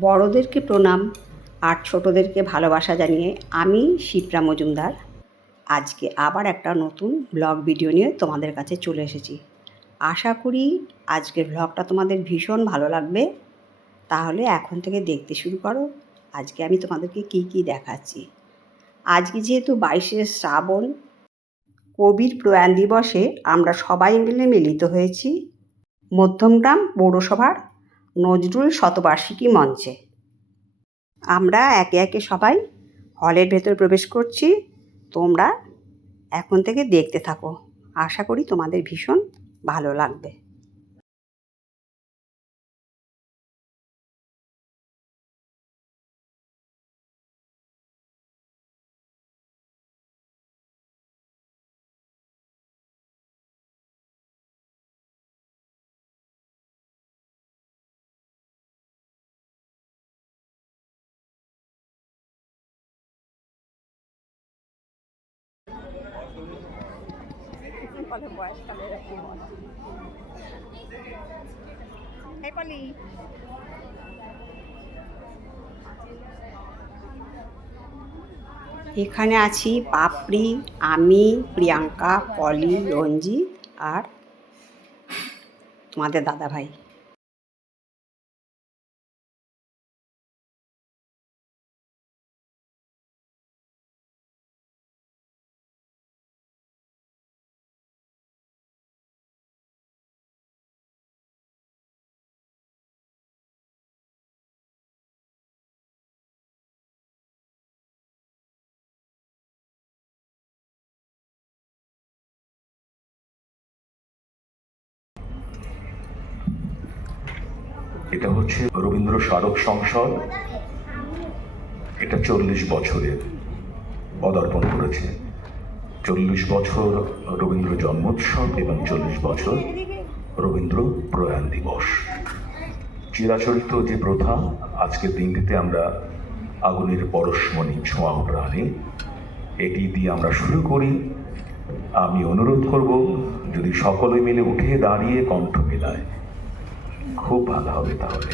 বড়োদেরকে প্রণাম আর ছোটদেরকে ভালোবাসা জানিয়ে আমি শিপ্রা মজুমদার। আজকে আবার একটা নতুন ব্লগ ভিডিও নিয়ে তোমাদের কাছে চলে এসেছি। আশা করি আজকের ব্লগটা তোমাদের ভীষণ ভালো লাগবে। তাহলে এখন থেকে দেখতে শুরু করো। আজকে আমি তোমাদেরকে কি কি দেখাচ্ছি। আজকে যেহেতু বাইশে শ্রাবণ, কবির প্রয়াণ দিবসে আমরা সবাই মিলে মিলিত হয়েছি। মধ্যমগ্রাম পৌরসভার নজরুল শতবার্ষিকী মঞ্চে। আমরা একে একে সবাই হলের ভেতর প্রবেশ করছি। তোমরা এখন থেকে দেখতে থাকো। আশা করি তোমাদের ভীষণ ভালো লাগবে। এখানে আছি পাপড়ি আমি প্রিয়াঙ্কা পলি রঞ্জিত আর তোমাদের দাদা এটা হচ্ছে রবীন্দ্র স্মারক সংসদ। এটা চল্লিশ বছরের পদার্পণ করেছে। চল্লিশ বছর রবীন্দ্র জন্মোৎসব এবং চল্লিশ বছর রবীন্দ্র প্রয়াণ দিবস। চিরাচরিত যে প্রথা, আজকের দিনটিতে আমরা আগুনের পরশমণি, ছোঁয়া প্রাণে, এটি দিয়ে আমরা শুরু করি। আমি অনুরোধ করব, যদি সকলে মিলে উঠে দাঁড়িয়ে কণ্ঠ মেলায় খুব ভালো হবে তাহলে।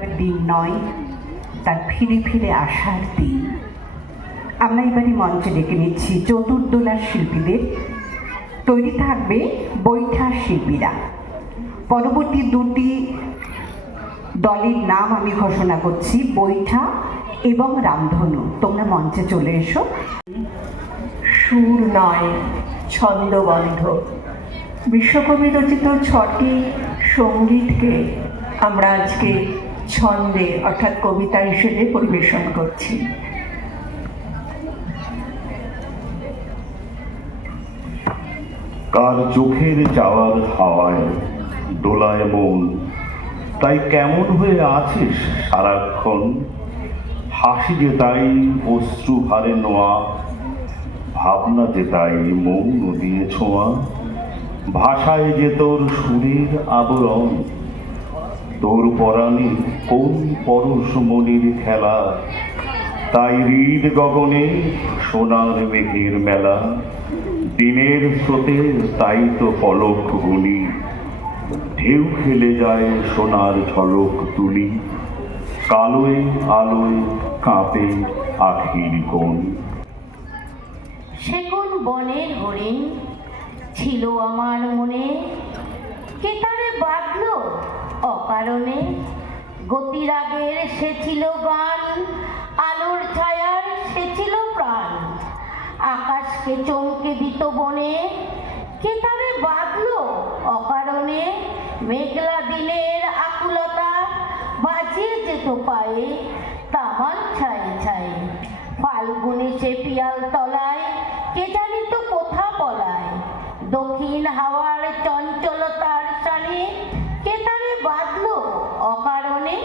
দিন নয়, তার ফিরে ফিরে আসার দিন। আমরা এবারে মঞ্চে ডেকে নিচ্ছি চতুর্দোলার শিল্পীদের। তৈরি থাকবে বৈঠা শিল্পীরা। পরবর্তী দুটি দলের নাম আমি ঘোষণা করছি, বৈঠা এবং রামধনু। তোমরা মঞ্চে চলে এসো। সুর নয় ছন্দবন্ধ। বিশ্বকবি রচিত ছটি সঙ্গীতকে আমরা আজকে ছন্দে, অর্থাৎ কবিতা হিসেবে পরিবেশন করছি। কার চোখের যাওয়ার হাওয়ায় দোলায় মন, তাই কেমন হয়ে আছিস সারাক্ষণ? হাসি যে তাই অশ্রু ভারে নোয়া, ভাবনা যে তাই মৌন দিয়ে ছোঁয়া, ভাষায় যে তোর সুরের আবরণ তোর পরাণে কোন পরশ মনির খেলা? তাই হৃদ গগনে সোনার মেঘের মেলা। দিনের স্রোতে তাই তো পলক গুলি। ঢেউ খেলে যায় সোনার ঝলক তুলি। কালোয় আলোয় কাঁপে আখির কোন বনের হরিণ ছিল আমার মনে। কে তারে বাঁধল? অকারণে গতিরাগের সে ছিল গান, আলোর ছায়ার সে ছিল প্রাণ। আকাশকে চমকে দিত বনে, কে তারে বাঁধল? অকারণে মেঘলা দিনের আকুলতা বাজিয়ে যেত পায়ে তামান ছাই ছাই। ফাল্গুনে সে পিয়াল তলায়, কে জানি তো কোথা পলায়। দক্ষিণ হাওয়ার চঞ্চলতার সানে বাঁধলো অকারণে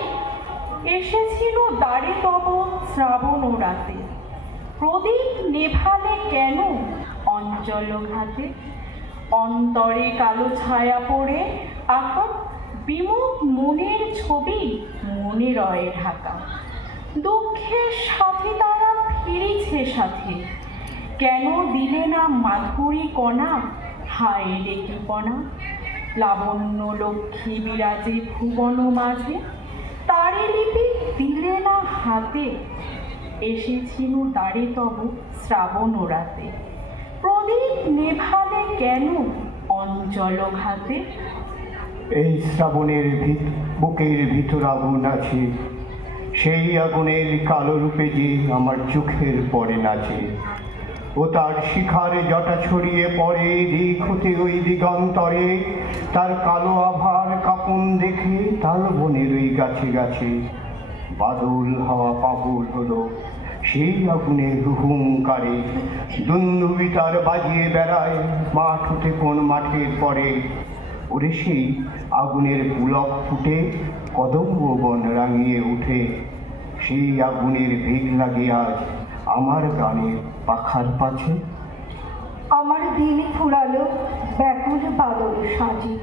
এসেছিল দ্বারে তব শ্রাবণ রাতে। প্রদীপ নেভালে কেন অঞ্চল ঘাটে অন্তরে কালো ছায়া পড়ে আঁকা বিমুখ মনের ছবি মনে রয়ে ঢাকা। দুঃখের সাথে তারা ফিরেছে সাথে। কেন দিলে না মাধুরী কণা? হায় রে কৃপণা! লাবণ্য লক্ষ্মী বিরাজে ভুবন মাঝে। তারে লিপি দিলে না হাতে। এসেছিল তারে তব শ্রাবণ রাতে। প্রদীপ নেভালে কেন অঞ্চল ঘাতে? এই শ্রাবণের ভিত বুকের ভিতর আগুন আছে। সেই আগুনের কালো রূপে যে আমার চোখের পরে নাচে। ও তার শিখারে জটা ছড়িয়ে পড়ে দিক হতে ওই দিগন্তরে। তার কালো আভার কাপন দেখে তাল বনের ওই গাছে গাছে বাদল হাওয়া পাগল হলো। সেই আগুনের হুহুঙ্কারে দুন্দুবি তার বাজিয়ে বেড়ায়, মাঠ হতে কোন মাঠের পরে। ওরে সেই আগুনের পুলক ফুটে, কদম্ব বন রাঙিয়ে উঠে। সেই আগুনের ভেগ লাগে আজ আমার গানের পাখার পাছে আমার দিন ফুরালো ব্যাকুল বাদল সাজে।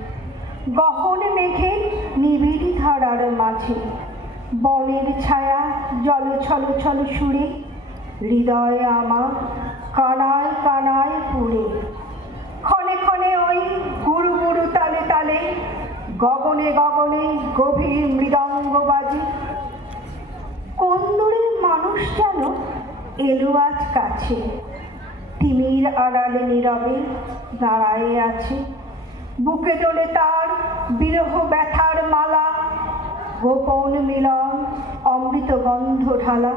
গহন মেঘে নিবিড়ি ধারার মাঝে। বনের ছায়া জল ছল ছল সুরে, হৃদয়ে আমার কানায় কানায় পুরে ক্ষণে ক্ষণে ওই গুরু গুরু তালে তালে, গগনে গগনে গভীর মৃদঙ্গ বাজে। মানুষ যেন এলো আজ কাছে। তিমির আড়ালে নীরবে দাঁড়ায়ে আছে। বুকে তোলে তার বিরহ ব্যথার মালা। গোপন মিলন, অমৃত গন্ধ ঢালা।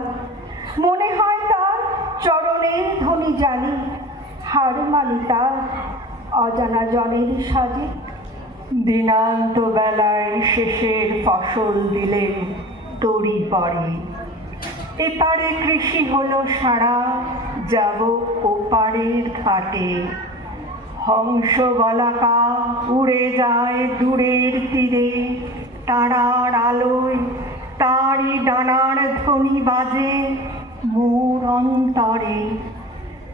মনে হয় তার চরণের ধ্বনি জানি হার মানি তার অজানা জনের সাজে। দিনান্ত বেলায় শেষের ফসল দিলেন তরি পরে। এপারে কৃষি হলো সারা, যাব ওপারের ঘাটে। হংস বলাকা উড়ে যায় দূরের তীরে। তারার আলোয় তারই ডানার ধ্বনি বাজে মোর অন্তরে।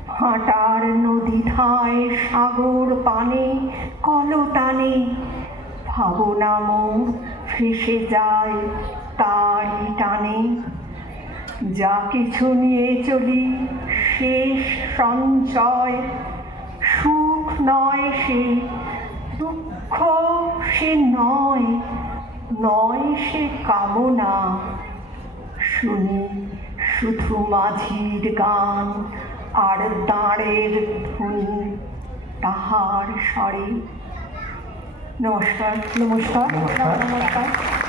হাঁটার নদী ধায় সাগর পানে, কলতানে ভাবনা মোর ফেসে যায় তারই টানে। যা কিছু নিয়ে চলি শেষ সঞ্চয়। সুখ নয় সে দুঃখ সে নয় নয় সে কামনা। শুনি শুধু মাঝির গান আর দাঁড়ের ধ্বনি তাহার স্বরে। নমস্কার নমস্কার। নমস্কার।